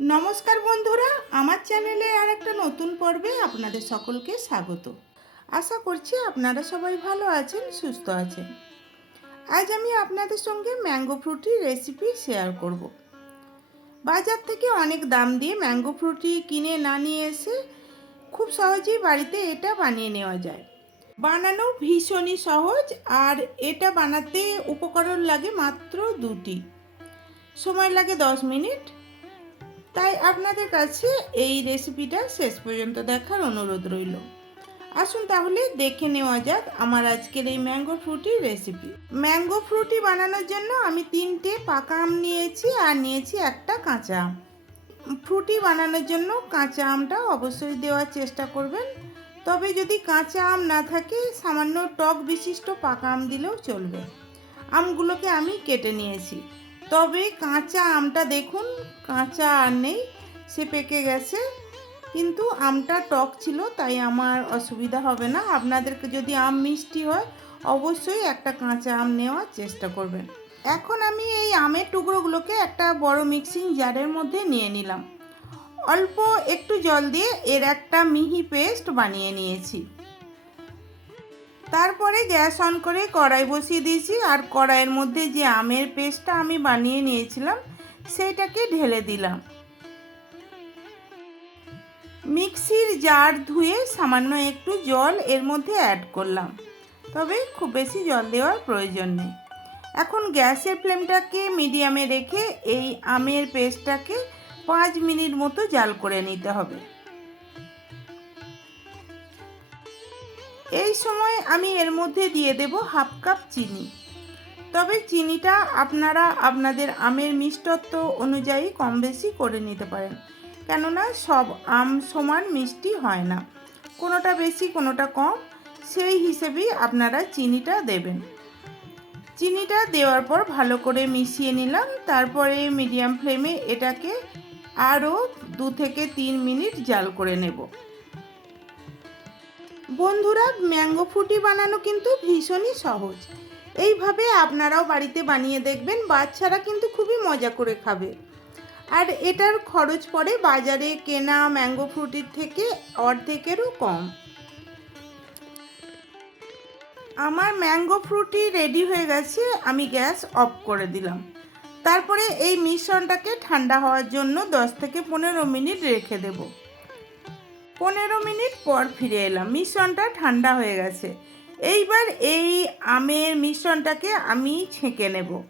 নমস্কার বন্ধুরা, আমার চ্যানেলে আর একটা নতুন পর্বে আপনাদের সকলকে স্বাগত। আশা করছি আপনারা সবাই ভালো আছেন, সুস্থ আছেন। আজ আমি আপনাদের সঙ্গে ম্যাঙ্গো ফ্রুটি রেসিপি শেয়ার করব। বাজার থেকে অনেক দাম দিয়ে ম্যাঙ্গো ফ্রুটি কিনে না নিয়ে এসে খুব সহজেই বাড়িতে এটা বানিয়ে নেওয়া যায়। বানানো ভীষণই সহজ আর এটা বানাতে উপকরণ লাগে মাত্র দুটি। সময় লাগে দশ মিনিট। তাই আপনাদের কাছে এই রেসিপিটা শেষ পর্যন্ত দেখার অনুরোধ রইল। আসুন তাহলে দেখে নেওয়া যাক আমার আজকের এই mango Frooti recipe mango Frooti বানানোর জন্য আমি তিনটে পাকা আম নিয়েছি আর নিয়েছি একটা কাঁচা আম। ফ্রুটি বানানোর জন্য কাঁচা আমটা অবশ্যই দেওয়ার চেষ্টা করবেন। তবে যদি কাঁচা আম না থাকে, সামান্য টক বিশিষ্ট পাকা আম দিলেও চলবে। আমগুলোকে আমি কেটে নিয়েছি। তবে কাঁচা আমটা দেখুন, কাঁচা আর নেই, সে পেকে গেছে। কিন্তু আমটা টক ছিল, তাই আমার অসুবিধা হবে না। আপনাদেরকে যদি আম মিষ্টি হয়, অবশ্যই একটা কাঁচা আম নেওয়ার চেষ্টা করবেন। এখন আমি এই আমের টুকরোগুলোকে একটা বড় মিক্সিং জারের মধ্যে নিয়ে নিলাম। অল্প একটু জল দিয়ে এর একটা মিহি পেস্ট বানিয়ে নিয়েছি। তারপরে গ্যাস অন করে কড়াই বসিয়ে দিয়েছি আর কড়াইয়ের মধ্যে যে আমের পেস্টটা আমি বানিয়ে নিয়েছিলাম সেইটাকে ঢেলে দিলাম। মিক্সির জার ধুয়ে সামান্য একটু জল এর মধ্যে অ্যাড করলাম, তবে খুব বেশি জল দেওয়ার প্রয়োজন নেই। এখন গ্যাসের ফ্লেমটাকে মিডিয়ামে রেখে এই আমের পেস্টটাকে পাঁচ মিনিট মতো জাল করে নিতে হবে। এই সময় আমি এর মধ্যে দিয়ে দেব হাফ কাপ চিনি। তবে চিনিটা আপনারা আপনাদের আমের মিষ্টত্ব অনুযায়ী কম বেশি করে নিতে পারেন। কেননা সব আম সমান মিষ্টি হয় না। কোনোটা বেশি, কোনোটা কম, সেই হিসেবেই আপনারা চিনিটা দেবেন। চিনিটা দেওয়ার পর ভালো করে মিশিয়ে নিলাম। তারপরে মিডিয়াম ফ্লেমে এটাকে আরও দু থেকে তিন মিনিট জাল করে নেব। বন্ধুরা, ম্যাঙ্গো ফ্রুটি বানানো কিন্তু ভীষণই সহজ। এইভাবে আপনারাও বাড়িতে বানিয়ে দেখবেন, বাচ্চারা কিন্তু খুবই মজা করে খাবে। আর এটার খরচ পড়ে বাজারে কেনা ম্যাঙ্গো ফ্রুটির থেকে অর্ধেকেরও কম। আমার ম্যাঙ্গো ফ্রুটি রেডি হয়ে গেছে, আমি গ্যাস অফ করে দিলাম। তারপরে এই মিশ্রণটাকে ঠান্ডা হওয়ার জন্য দশ থেকে পনেরো মিনিট রেখে দেব। পনেরো মিনিট পর ফিরে এলাম। মিশ্রণটা ঠান্ডা হয়ে গেছে। এইবার এই আমের মিশ্রণটাকে আমি ছেঁকে নেব।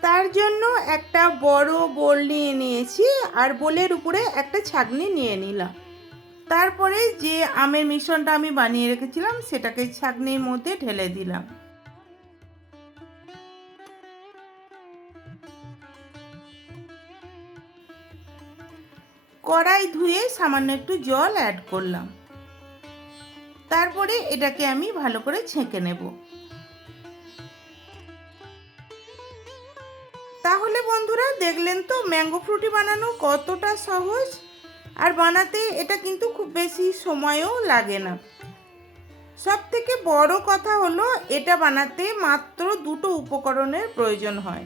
তার জন্য একটা বড় বোল নিয়ে নিয়েছি আর বোলের উপরে একটা ছাগনি নিয়ে নিলাম। তারপরে যে আমের মিশ্রণটা আমি বানিয়ে রেখেছিলাম, সেটাকে ছাগনির মধ্যে ঢেলে দিলাম। কড়াই ধুয়ে সামান্য একটু জল অ্যাড করলাম। তারপরে এটাকে আমি ভালো করে ছেঁকে নেব। তাহলে বন্ধুরা দেখলেন তো ম্যাঙ্গো ফ্রুটি বানানো কতটা সহজ, আর বানাতে এটা কিন্তু খুব বেশি সময়ও লাগে না। সব থেকে বড় কথা হলো এটা বানাতে মাত্র দুটো উপকরণের প্রয়োজন হয়।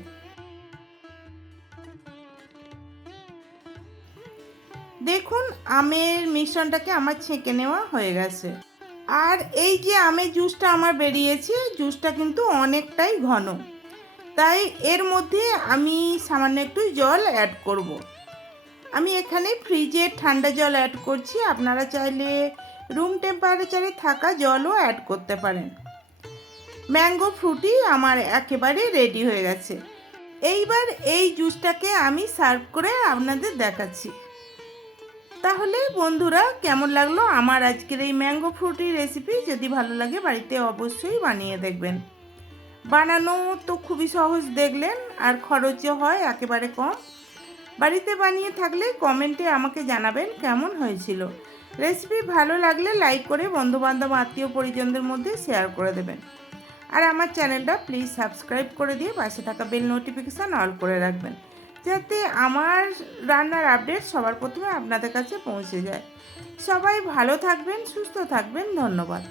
দেখুন, আমের মিশ্রণটাকে আমার ছেঁকে নেওয়া হয়ে গেছে। আর এই যে আমের জুসটা আমার বেরিয়েছে, জুসটা কিন্তু অনেকটাই ঘন। তাই এর মধ্যে আমি সামান্য একটু জল অ্যাড করব। আমি এখানে ফ্রিজে ঠান্ডা জল অ্যাড করছি। আপনারা চাইলে রুম টেম্পারেচারে থাকা জলও অ্যাড করতে পারেন। ম্যাঙ্গো ফ্রুটি আমার একেবারে রেডি হয়ে গেছে। এইবার এই জুসটাকে আমি সার্ভ করে আপনাদের দেখাচ্ছি। তাহলে বন্ধুরা, কেমন লাগল আমার আজকের এই ম্যাঙ্গো ফ্রুটি রেসিপি? যদি ভালো লাগে বাড়িতে অবশ্যই বানিয়ে দেখবেন। বানানো তো খুবই সহজ দেখলেন, আর খরচও হয় একেবারে কম। বাড়িতে বানিয়ে থাকলে কমেন্টে আমাকে জানাবেন কেমন হয়েছিল। রেসিপি ভালো লাগলে লাইক করে বন্ধুবান্ধব, আত্মীয় পরিজনদের মধ্যে শেয়ার করে দেবেন। আর আমার চ্যানেলটা প্লিজ সাবস্ক্রাইব করে দিয়ে পাশে থাকা বেল নোটিফিকেশান অল করে রাখবেন। যাতে আমার রান্নার আপডেট সবার প্রথমে আপনাদের কাছে পৌঁছে যায়। সবাই ভালো থাকবেন, সুস্থ থাকবেন, ধন্যবাদ।